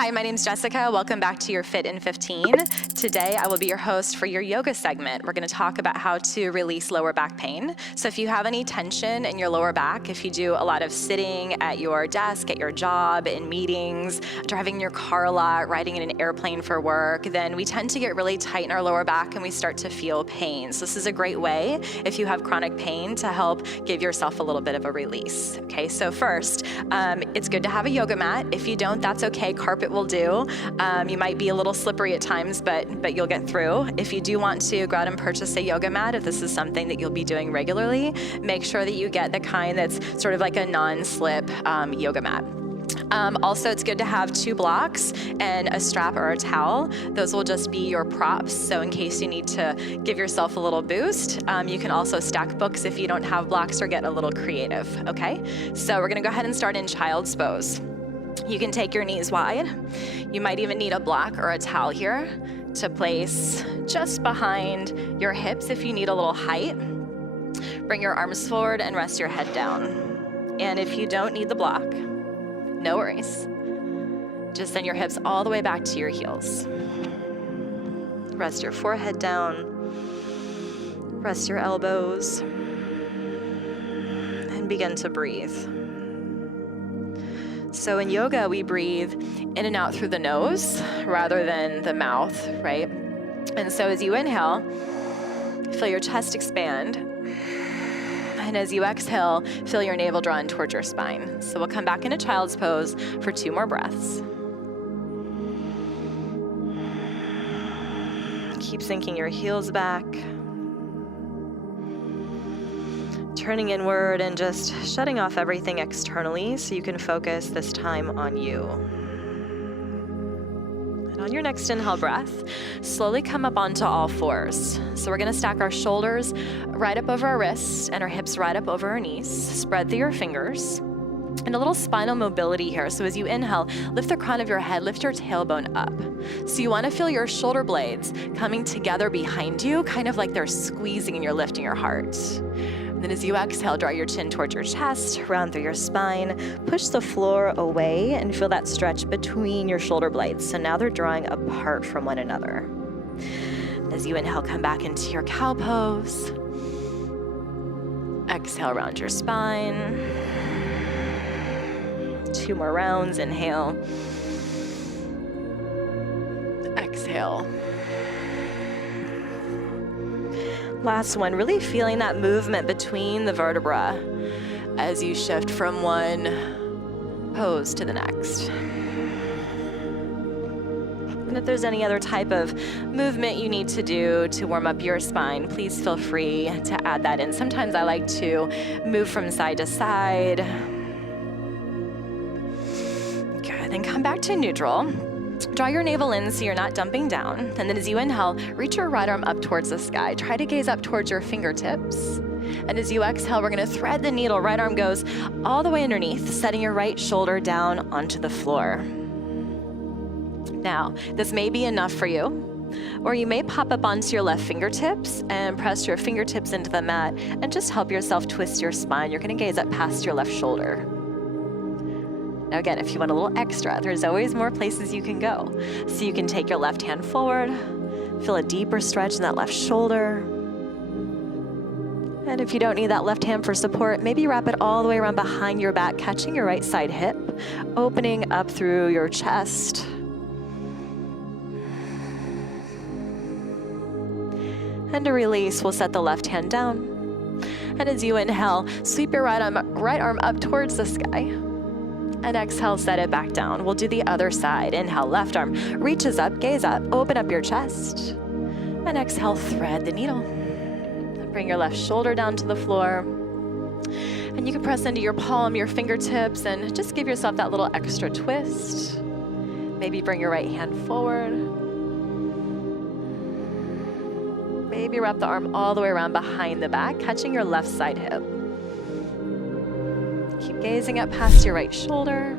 Hi, my name's Jessica. Welcome back to your Fit in 15. Today, I will be your host for your yoga segment. We're going to talk about how to release lower back pain. So if you have any tension in your lower back, if you do a lot of sitting at your desk, at your job, in meetings, driving your car a lot, riding in an airplane for work, then we tend to get really tight in our lower back and we start to feel pain. So this is a great way, if you have chronic pain, to help give yourself a little bit of a release. Okay, so first, it's good to have a yoga mat. If you don't, that's okay. Carpet will do. You might be a little slippery at times, but you'll get through. If you do want to go out and purchase a yoga mat, if this is something that you'll be doing regularly, make sure that you get the kind that's sort of like a non-slip yoga mat. Also, it's good to have 2 blocks and a strap or a towel. Those will just be your props. So in case you need to give yourself a little boost, you can also stack books if you don't have blocks or get a little creative, okay? So we're gonna go ahead and start in child's pose. You can take your knees wide. You might even need a block or a towel here to place just behind your hips if you need a little height. Bring your arms forward and rest your head down. And if you don't need the block, no worries. Just send your hips all the way back to your heels. Rest your forehead down. Rest your elbows. And begin to breathe. So in yoga, we breathe in and out through the nose rather than the mouth, right? And so as you inhale, feel your chest expand. And as you exhale, feel your navel drawn towards your spine. So we'll come back into child's pose for 2 more breaths. Keep sinking your heels back. Turning inward and just shutting off everything externally so you can focus this time on you. And on your next inhale breath, slowly come up onto all fours. So we're gonna stack our shoulders right up over our wrists and our hips right up over our knees. Spread through your fingers. And a little spinal mobility here. So as you inhale, lift the crown of your head, lift your tailbone up. So you wanna feel your shoulder blades coming together behind you, kind of like they're squeezing and you're lifting your heart. And then as you exhale, draw your chin towards your chest, round through your spine, push the floor away and feel that stretch between your shoulder blades. So now they're drawing apart from one another. As you inhale, come back into your cow pose. Exhale, round your spine. 2 more rounds, inhale. Exhale. Last one, really feeling that movement between the vertebra as you shift from one pose to the next. And if there's any other type of movement you need to do to warm up your spine, please feel free to add that in. Sometimes I like to move from side to side. Good, then come back to neutral. Draw your navel in so you're not dumping down. And then as you inhale, reach your right arm up towards the sky. Try to gaze up towards your fingertips. And as you exhale, we're gonna thread the needle. Right arm goes all the way underneath, setting your right shoulder down onto the floor. Now, this may be enough for you, or you may pop up onto your left fingertips and press your fingertips into the mat and just help yourself twist your spine. You're gonna gaze up past your left shoulder. Now again, if you want a little extra, there's always more places you can go. So you can take your left hand forward, feel a deeper stretch in that left shoulder. And if you don't need that left hand for support, maybe wrap it all the way around behind your back, catching your right side hip, opening up through your chest. And to release, we'll set the left hand down. And as you inhale, sweep your right arm up towards the sky. And exhale, set it back down. We'll do the other side. Inhale, left arm reaches up, gaze up, open up your chest. And exhale, thread the needle. Bring your left shoulder down to the floor. And you can press into your palm, your fingertips, and just give yourself that little extra twist. Maybe bring your right hand forward. Maybe wrap the arm all the way around behind the back, catching your left side hip. Keep gazing up past your right shoulder.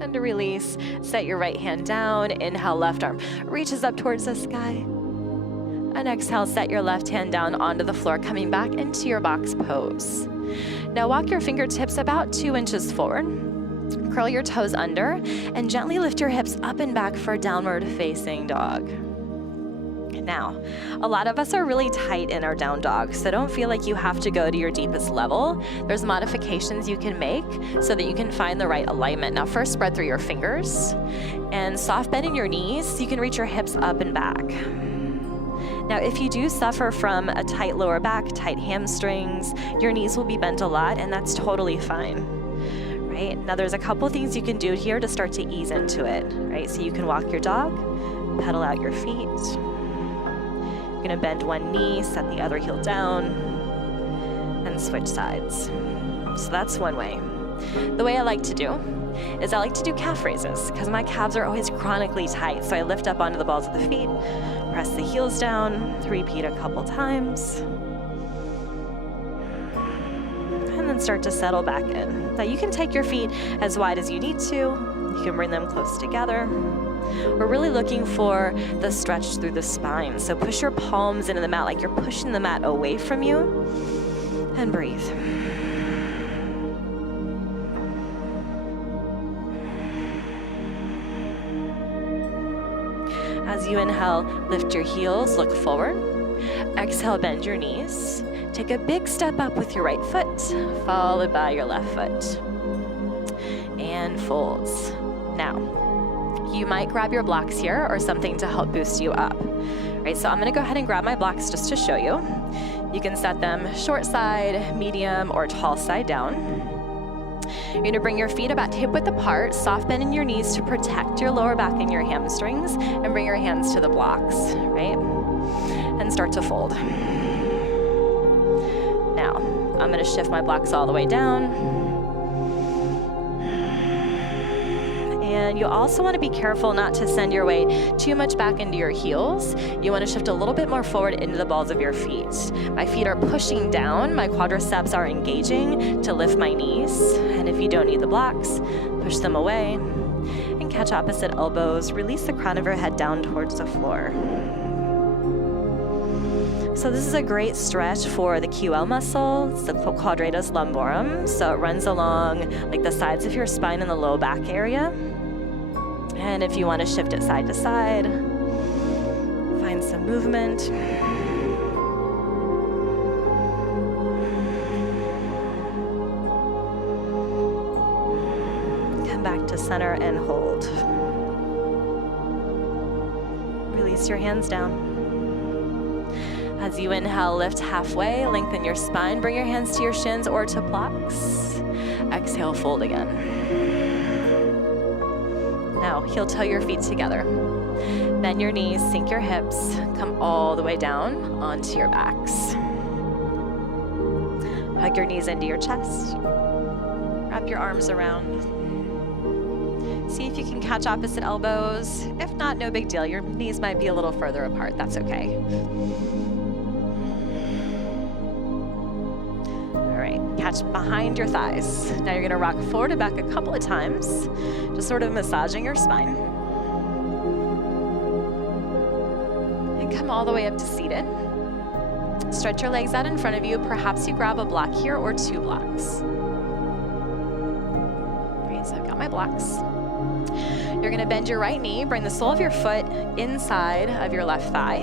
And to release, set your right hand down. Inhale, left arm reaches up towards the sky. And exhale, set your left hand down onto the floor, coming back into your box pose. Now walk your fingertips about 2 inches forward. Curl your toes under and gently lift your hips up and back for downward facing dog. Now, a lot of us are really tight in our down dog, so don't feel like you have to go to your deepest level. There's modifications you can make so that you can find the right alignment. Now first spread through your fingers and soft bend in your knees so you can reach your hips up and back. Now if you do suffer from a tight lower back, tight hamstrings, your knees will be bent a lot, and that's totally fine. Right? Now there's a couple things you can do here to start to ease into it, right? So you can walk your dog, pedal out your feet. You're gonna bend one knee, set the other heel down, and switch sides. So that's one way. The way I like to do is I like to do calf raises because my calves are always chronically tight. So I lift up onto the balls of the feet, press the heels down, repeat a couple times, and then start to settle back in. Now you can take your feet as wide as you need to. You can bring them close together. We're really looking for the stretch through the spine. So push your palms into the mat like you're pushing the mat away from you, and breathe. As you inhale, lift your heels, look forward. Exhale, bend your knees. Take a big step up with your right foot, followed by your left foot. And folds. Now, you might grab your blocks here or something to help boost you up. Right, so I'm gonna go ahead and grab my blocks just to show you. You can set them short side, medium, or tall side down. You're gonna bring your feet about hip width apart, soft bend in your knees to protect your lower back and your hamstrings, and bring your hands to the blocks, right? And start to fold. Now, I'm gonna shift my blocks all the way down. And you also want to be careful not to send your weight too much back into your heels. You want to shift a little bit more forward into the balls of your feet. My feet are pushing down, my quadriceps are engaging to lift my knees. And if you don't need the blocks, push them away and catch opposite elbows. Release the crown of your head down towards the floor. So this is a great stretch for the QL muscle. It's the quadratus lumborum. So it runs along like the sides of your spine and the low back area. And if you want to shift it side to side, find some movement. Come back to center and hold. Release your hands down. As you inhale, lift halfway, lengthen your spine, bring your hands to your shins or to blocks. Exhale, fold again. Now, heel toe your feet together. Bend your knees, sink your hips, come all the way down onto your backs. Hug your knees into your chest. Wrap your arms around. See if you can catch opposite elbows. If not, no big deal. Your knees might be a little further apart. That's okay. Catch behind your thighs. Now you're gonna rock forward and back a couple of times, just sort of massaging your spine. And come all the way up to seated. Stretch your legs out in front of you. Perhaps you grab a block here or 2 blocks. Great, so I've got my blocks. You're gonna bend your right knee, bring the sole of your foot inside of your left thigh,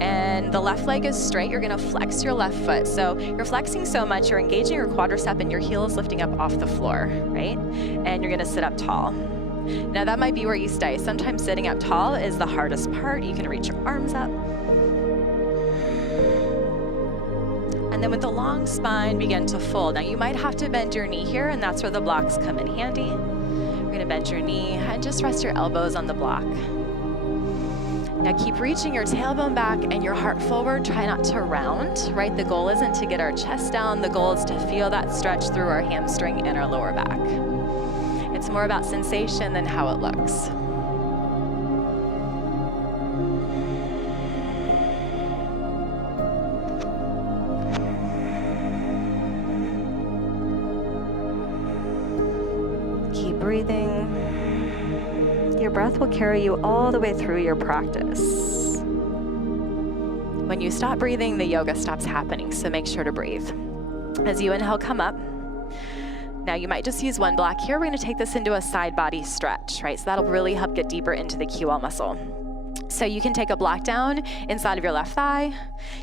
and the left leg is straight. You're gonna flex your left foot. So you're flexing so much, you're engaging your quadricep and your heel is lifting up off the floor, right? And you're gonna sit up tall. Now that might be where you stay. Sometimes sitting up tall is the hardest part. You can reach your arms up. And then with the long spine, begin to fold. Now you might have to bend your knee here, and that's where the blocks come in handy. You're gonna bend your knee and just rest your elbows on the block. Now keep reaching your tailbone back and your heart forward. Try not to round, right? The goal isn't to get our chest down. The goal is to feel that stretch through our hamstring and our lower back. It's more about sensation than how it looks. Keep breathing. Your breath will carry you all the way through your practice. When you stop breathing, the yoga stops happening, so make sure to breathe. As you inhale, come up. Now you might just use one block here. We're gonna take this into a side body stretch, right? So that'll really help get deeper into the QL muscle. So you can take a block down inside of your left thigh.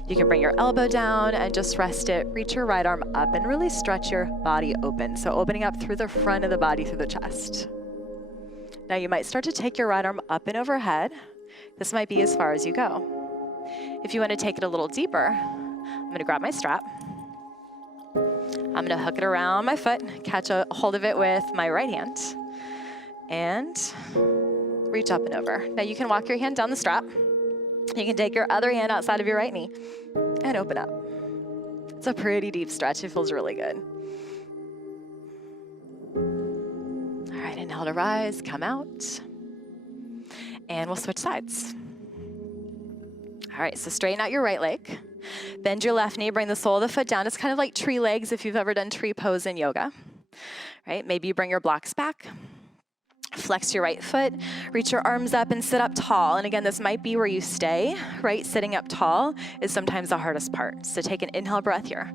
You can bring your elbow down and just rest it. Reach your right arm up and really stretch your body open. So opening up through the front of the body, through the chest. Now you might start to take your right arm up and overhead. This might be as far as you go. If you want to take it a little deeper, I'm going to grab my strap. I'm going to hook it around my foot, catch a hold of it with my right hand, and reach up and over. Now you can walk your hand down the strap. You can take your other hand outside of your right knee and open up. It's a pretty deep stretch. It feels really good. All right, inhale to rise, come out. And we'll switch sides. All right, so straighten out your right leg. Bend your left knee, bring the sole of the foot down. It's kind of like tree legs if you've ever done tree pose in yoga, right? Maybe you bring your blocks back. Flex your right foot, reach your arms up and sit up tall. And again, this might be where you stay, right? Sitting up tall is sometimes the hardest part. So take an inhale breath here.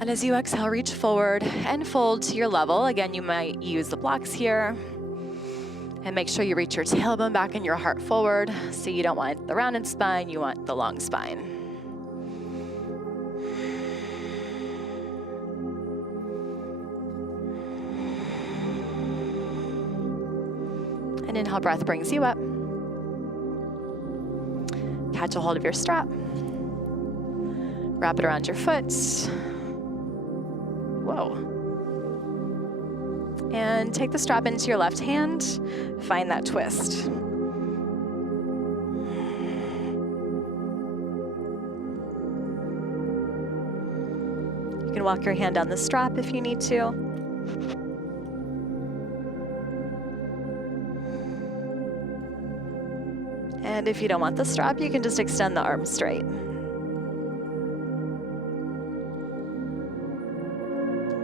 And as you exhale, reach forward and fold to your level. Again, you might use the blocks here. And make sure you reach your tailbone back and your heart forward. So you don't want the rounded spine, you want the long spine. An inhale breath brings you up. Catch a hold of your strap. Wrap it around your foot. Whoa. And take the strap into your left hand. Find that twist. You can walk your hand down the strap if you need to. And if you don't want the strap, you can just extend the arm straight.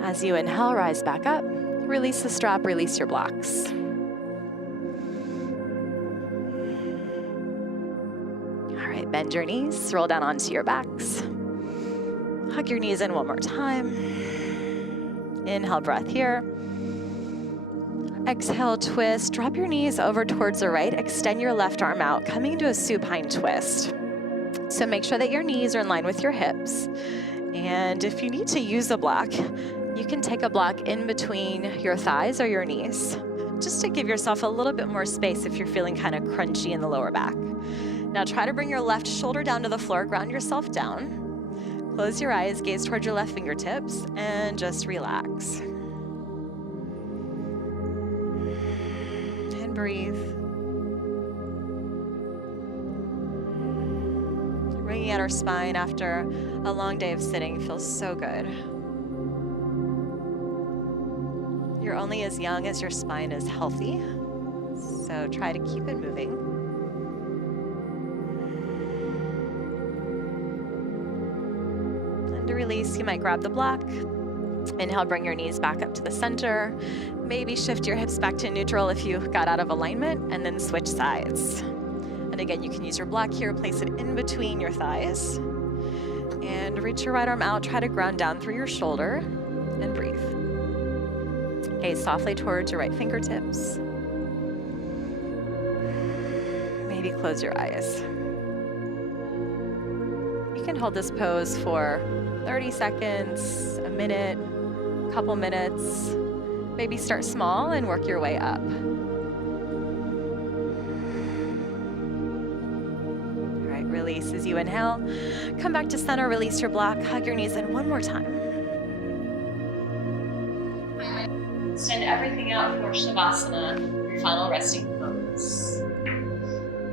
As you inhale, rise back up. Release the strap, release your blocks. All right, bend your knees, roll down onto your backs. Hug your knees in one more time. Inhale, breath here. Exhale, twist. Drop your knees over towards the right. Extend your left arm out, coming into a supine twist. So make sure that your knees are in line with your hips. And if you need to use a block, you can take a block in between your thighs or your knees, just to give yourself a little bit more space if you're feeling kind of crunchy in the lower back. Now try to bring your left shoulder down to the floor, ground yourself down. Close your eyes, gaze towards your left fingertips, and just relax. And breathe. Bringing out our spine after a long day of sitting feels so good. You're only as young as your spine is healthy, so try to keep it moving. And to release, you might grab the block. Inhale, bring your knees back up to the center. Maybe shift your hips back to neutral if you got out of alignment, and then switch sides. And again, you can use your block here, place it in between your thighs. And reach your right arm out, try to ground down through your shoulder, and breathe. Gaze softly towards your right fingertips. Maybe close your eyes. You can hold this pose for 30 seconds, a minute, a couple minutes. Maybe start small and work your way up. All right, release as you inhale. Come back to center, release your block, hug your knees in one more time. Extend everything out for Shavasana, your final resting pose.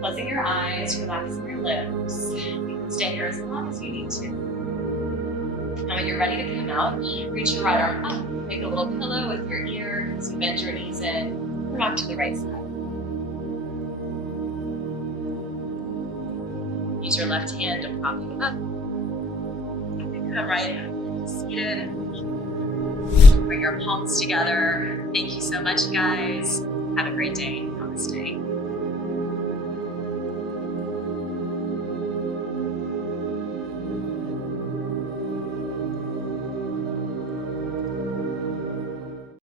Closing your eyes, relaxing your limbs. You can stay here as long as you need to. Now when you're ready to come out, reach your right arm up, make a little pillow with your ear as you bend your knees in, rock to the right side. Use your left hand to prop you up. And come right up, seated. Bring your palms together. Thank you so much, guys. Have a great day. Namaste.